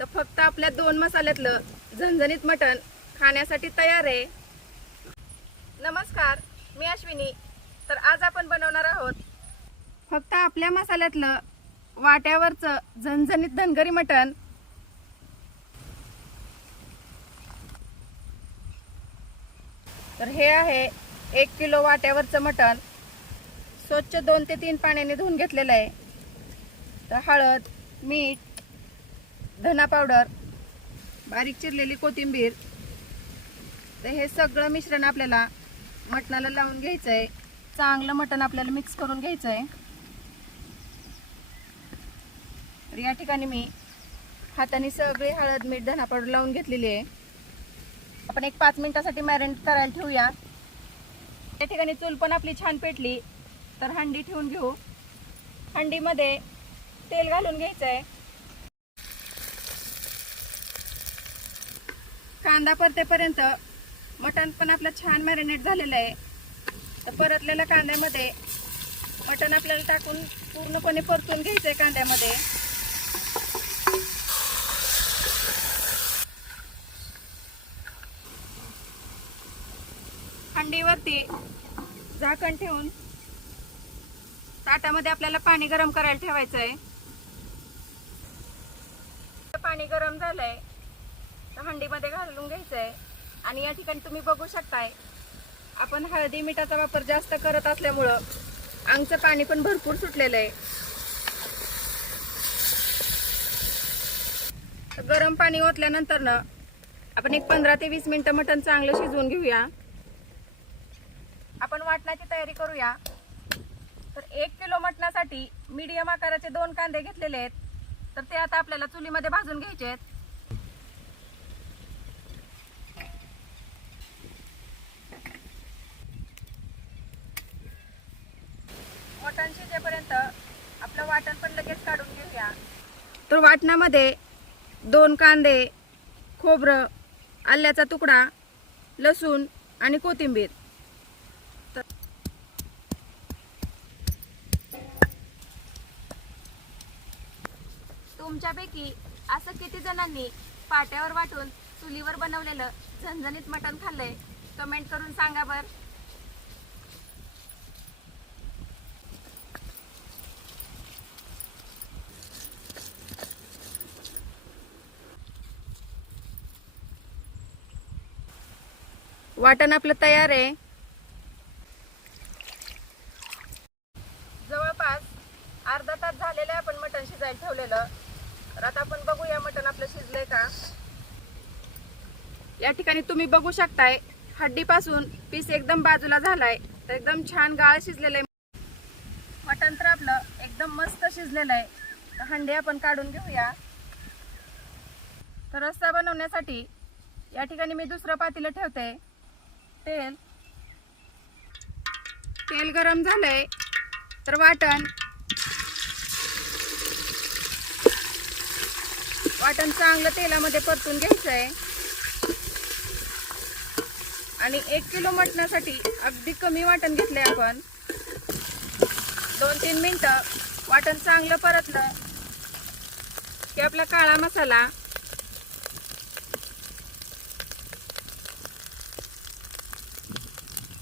तर फक्त आपल्या दोन मसाल्यातलं झणझणीत मटण खाण्यासाठी तयार आहे. नमस्कार मी अश्विनी. तर आज आपण बनवणार आहोत फक्त आपल्या मसाल्यातलं वाट्यावरचं झणझणीत धनगरी मटण. तर हे आहे एक किलो वाट्यावरचं मटण. स्वच्छ दोन ते तीन पाण्याने धुवून घेतलेलं आहे. तर हळद मीठ धना पावडर बारीक चिरलेली कोथिंबीर. तर हे सगळं मिश्रण आपल्याला मटणाला लावून घ्यायचं आहे चांगलं मटण आपल्याला मिक्स करून घ्यायचं आहे तर या ठिकाणी मी हाताने सगळी हळद मीठ धना पावडर लावून घेतलेली आहे. आपण एक पाच मिनिटासाठी मॅरिनेट करायला ठेवूया. त्या ठिकाणी चूल पण आपली छान पेटली. तर हंडी ठेवून घेऊ. हंडीमध्ये तेल घालून घ्यायचं आहे कांदा परतेपर्यंत मटण पण आपलं छान मॅरिनेट झालेलं आहे. तर परतलेल्या कांद्यामध्ये मटण आपल्याला टाकून पूर्णपणे परतून घ्यायचं आहे कांद्यामध्ये. हंडीवरती झाकण ठेवून ताटामध्ये आपल्याला पाणी गरम करायला ठेवायचं आहे पाणी गरम झालंय. हंडीमध्ये घालून घ्यायचं आहे आणि या ठिकाणी तुम्ही बघू शकताय आपण हळदी मिठाचा वापर जास्त करत असल्यामुळं आमचं पाणी पण भरपूर सुटलेलं आहे. गरम पाणी ओतल्यानंतर ना आपण एक पंधरा ते वीस मिनिटं मटण चांगलं शिजवून घेऊया. आपण वाटणाची तयारी करूया. तर एक किलो मटणासाठी मीडियम आकाराचे दोन कांदे घेतलेले आहेत. तर ते आता आपल्याला चुलीमध्ये भाजून घ्यायचे आहेत मटण शिजेपर्यंत आपलं वाटण पण लगेच काढून घेऊया. तर वाटणामध्ये दोन कांदे खोबरं आल्याचा तुकडा लसूण आणि कोथिंबीर. तुमच्यापैकी असं किती जणांनी पाट्यावर वाटून चुलीवर बनवलेलं झणझणीत मटण खाल्लंय? कमेंट करून सांगा बरं. वाटण आपलं तयार आहे. जवळपास अर्धा तास झालेलं आहे आपण मटण शिजायला ठेवलेलं. तर आता आपण बघूया मटण आपलं शिजलंय का. या ठिकाणी तुम्ही बघू शकताय हड्डीपासून पीस एकदम बाजूला झालाय तर एकदम छान गाळ शिजलेलं आहे मटण तर आपलं एकदम मस्त शिजलेलं आहे तर हंडी आपण काढून घेऊया. तर रस्सा बनवण्यासाठी या ठिकाणी मी दुसरं पातीला ठेवते. तेल. तेल गरम झालंय तर वाटण. वाटण चांगलं तेलामध्ये परतून घ्यायचं आहे आणि एक किलो मटणासाठी अगदी कमी वाटण घेतलंय आपण. दोन तीन मिनटं. वाटण चांगलं परतलं की आपला काळा मसाला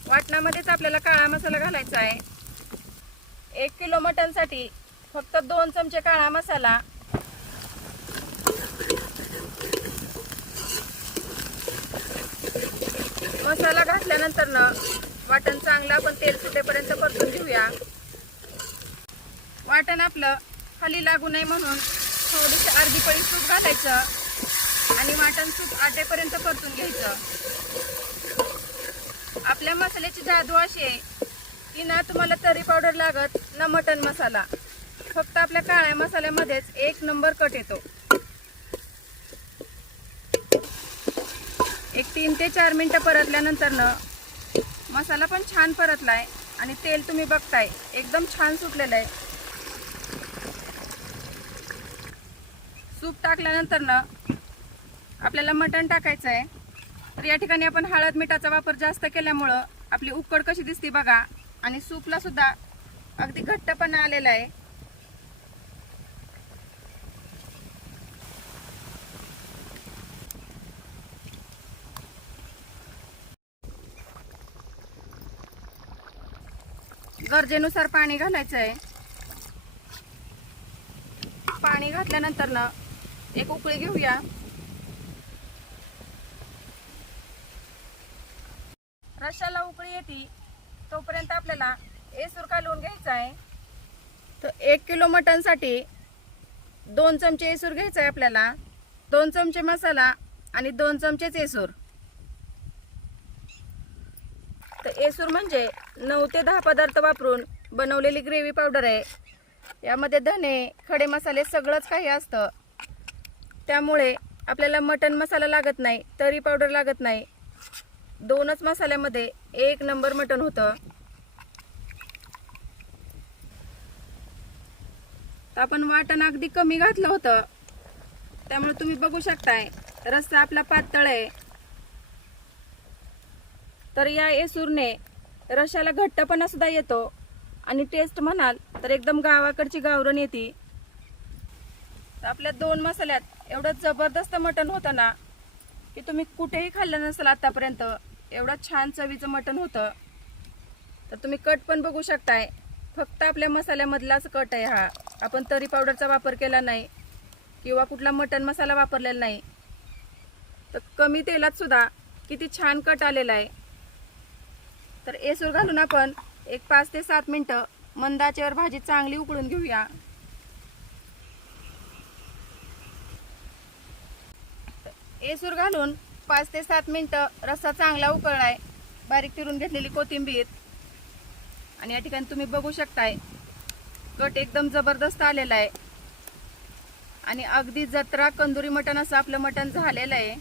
वाटणामध्येच आपल्याला काळा मसाला घालायचा आहे. एक किलो मटनसाठी फक्त दोन चमचे काळा मसाला. मसाला घातल्यानंतर ना वाटण चांगलं आपण तेल सुटेपर्यंत परतून घेऊया. वाटण आपलं खाली लागू नये म्हणून थोडीशी अर्धी पळी सूप घालायचं आणि वाटण सूप आटेपर्यंत परतून घ्यायचं. आपल्या मसाल्याची जादू अशी आहे की ना तुम्हाला तरी पावडर लागत ना मटन मसाला. फक्त आपल्या काळ्या मसाल्यामध्येच एक नंबर कट येतो. एक तीन ते चार मिनटं परतल्यानंतर न मसाला पण छान परतला आहे आणि तेल तुम्ही बघताय एकदम छान सुटलेलं आहे. सूप टाकल्यानंतर आपल्याला मटण टाकायचं आहे तर या ठिकाणी आपण हळद मिठाचा वापर जास्त केल्यामुळं आपली उकड कशी दिसते बघा. आणि सूपला सुद्धा अगदी घट्टपणा आलेला आहे. गरजेनुसार पाणी घालायचं आहे. पाणी घातल्यानंतर ना एक उकळी घेऊया. रश्याला उकळी येते? तोपर्यंत आपल्याला एसूर कालवून घ्यायचा आहे. तर एक किलो मटनसाठी दोन चमचे एसूर घ्यायचा आहे आपल्याला. दोन चमचे मसाला आणि दोन चमचेच एसूर तर एसूर म्हणजे नऊ ते दहा पदार्थ वापरून बनवलेली ग्रेव्ही पावडर आहे. यामध्ये धने खडे मसाले सगळंच काही असतं. त्यामुळे आपल्याला मटन मसाला लागत नाही तरी पावडर लागत नाही. दोनच मसाल्यामध्ये एक नंबर मटन होतं. तर आपण वाटण अगदी कमी घातलं होतं. त्यामुळे तुम्ही बघू शकताय रस्सा आपला पातळ आहे. तर या येसूरने रशाला घट्टपणा सुद्धा येतो. आणि टेस्ट म्हणाल तर एकदम गावाकडची गावरण येते. तर आपल्या दोन मसाल्यात एवढं जबरदस्त मटण होतं ना की तुम्ही कुठेही खाल्लं नसेल आतापर्यंत. एवढं छान चवीचं मटण होतं. तर तुम्ही कट पण बघू शकताय. फक्त आपल्या मसाल्यामधलाच कट आहे हा. आपण तरी पावडरचा वापर केला नाही. किंवा कुठला मटण मसाला वापरलेला नाही. तर कमी तेलात सुद्धा किती छान कट आलेला आहे. तर एसूर घालून आपण एक पाच ते सात मिनटं मंदाच्यावर भाजी चांगली उकळून घेऊया. एसूर घालून पाच ते सात मिनटं रस्सा चांगला उकळलाय. बारीक चिरून घेतलेली कोथिंबीर. आणि या ठिकाणी तुम्ही बघू शकताय कट एकदम जबरदस्त आलेला आहे. आणि अगदी जत्रा कंदुरी मटण असं आपलं मटण झालेलं आहे.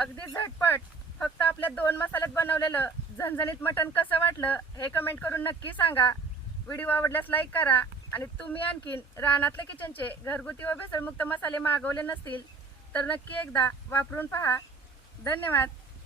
अगदी झटपट फक्त आपल्या दोन मसाल्यात बनवलेलं झणझणीत मटण कसं वाटलं हे कमेंट करून नक्की सांगा. व्हिडिओ आवडल्यास लाईक करा. आणि तुम्ही आणखीन रानातल्या किचनचे घरगुती व भेसळमुक्त मसाले मागवले नसतील तर नक्की एकदा वापरून पहा. धन्यवाद.